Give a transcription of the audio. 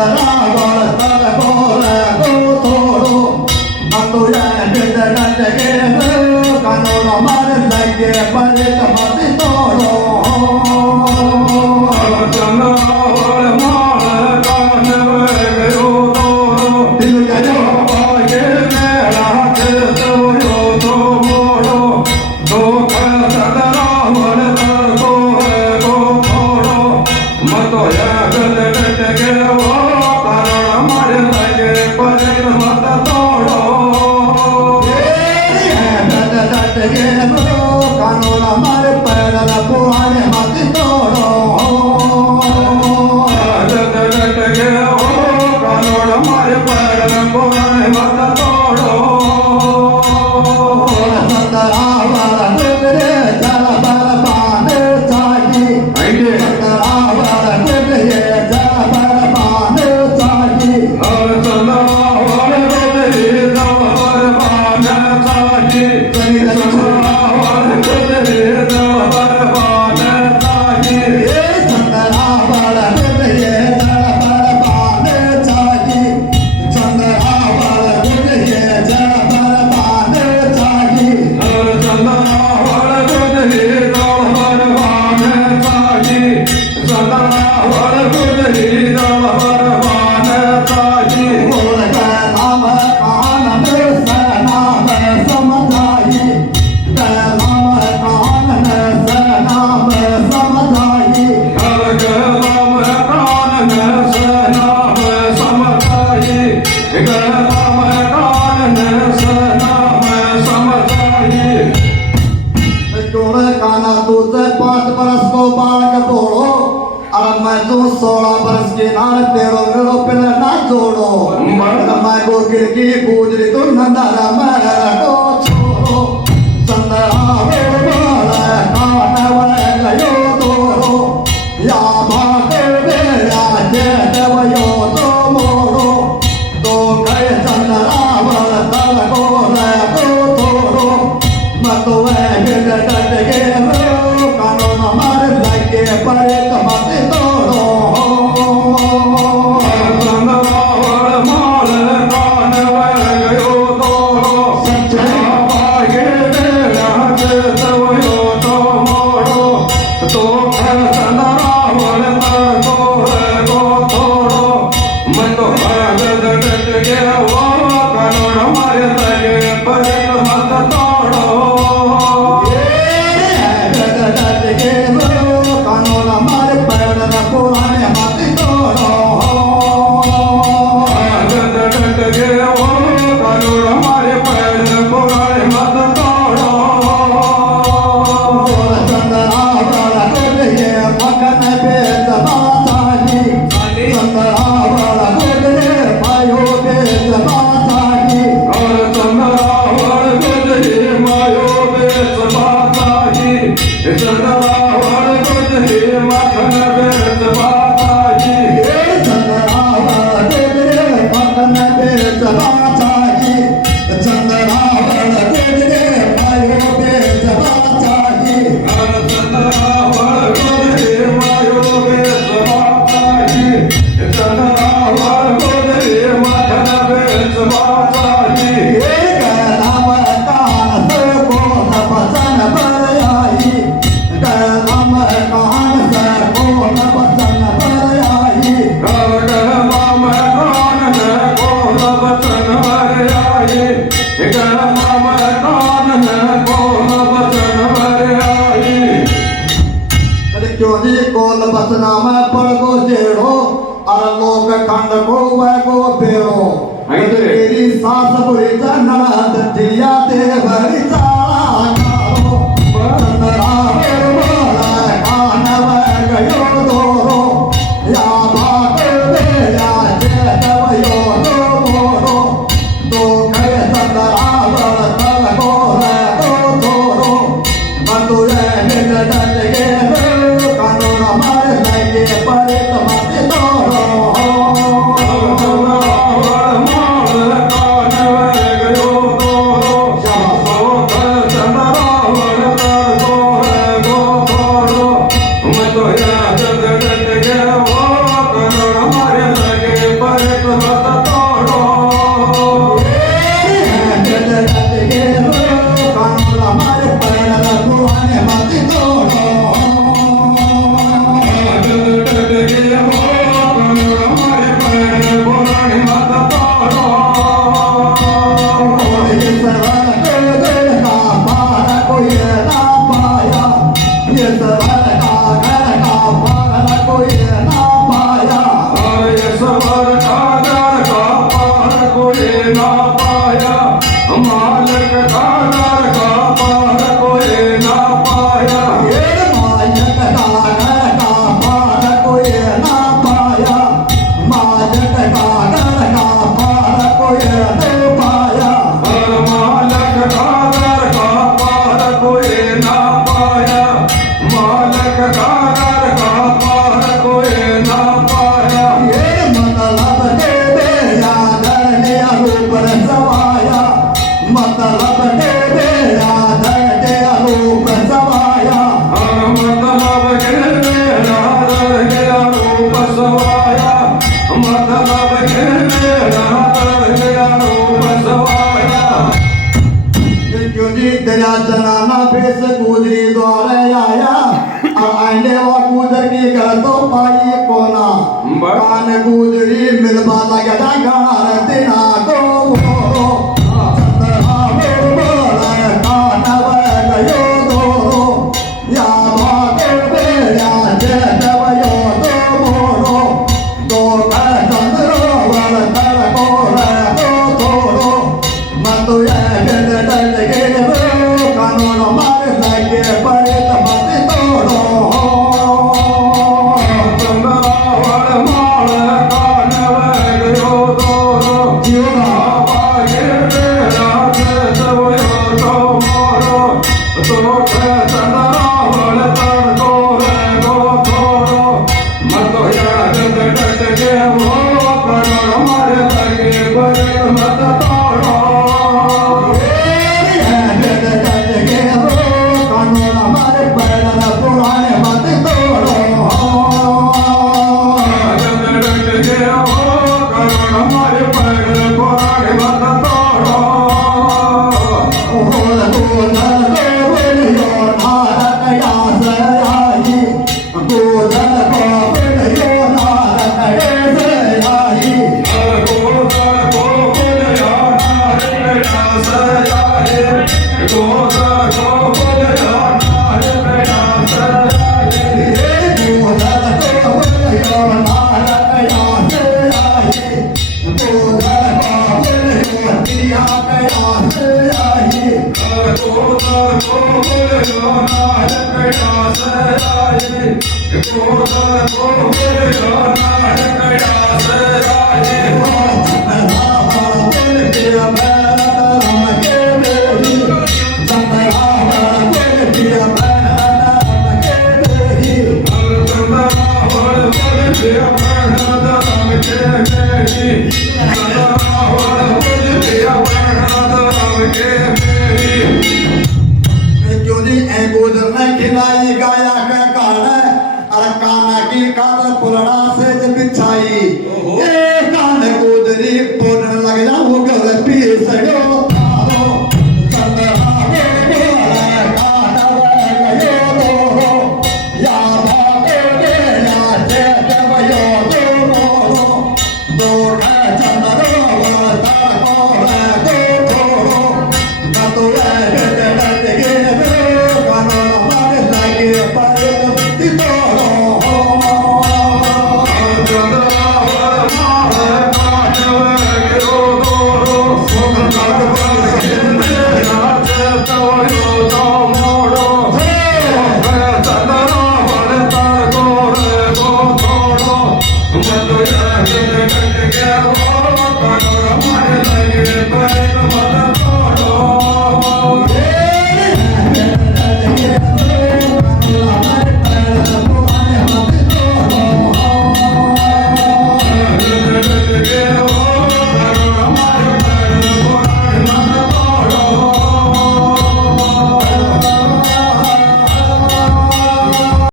Hare तेरा जनाना face गुजरी द्वारे आया और आने और गुजर की घर तो पाई कोना कान गुजरी मिलवा लगा घर दिना को चंद्रा बोला कान गयो दो या भागे बेड़ा जयो दो मोरो दो चंद्रो वाल तर को दो थोड़ो मत ये के कानून मारे लगे पड़े तमत तोड़ो चंद्रावल माल कान गयो दो जीवा बागे बेड़ा जयो दो मोरो तो चंद्रावल तर को थोड़ो मत के वो कानून मारे लगे पड़े तमत तोड़ो खिलाई गाया का कान और काना की कान पुरड़ा से जब बिछाई ए कान गोदरी पोड़ने लग जा वो गल पीस गयो तारो चंद्रा के बोला कान गयो दो या भागे बेड़ा जयो दो मोरो दो चंद्रा वाला तर को थोड़ो न तो Thank you.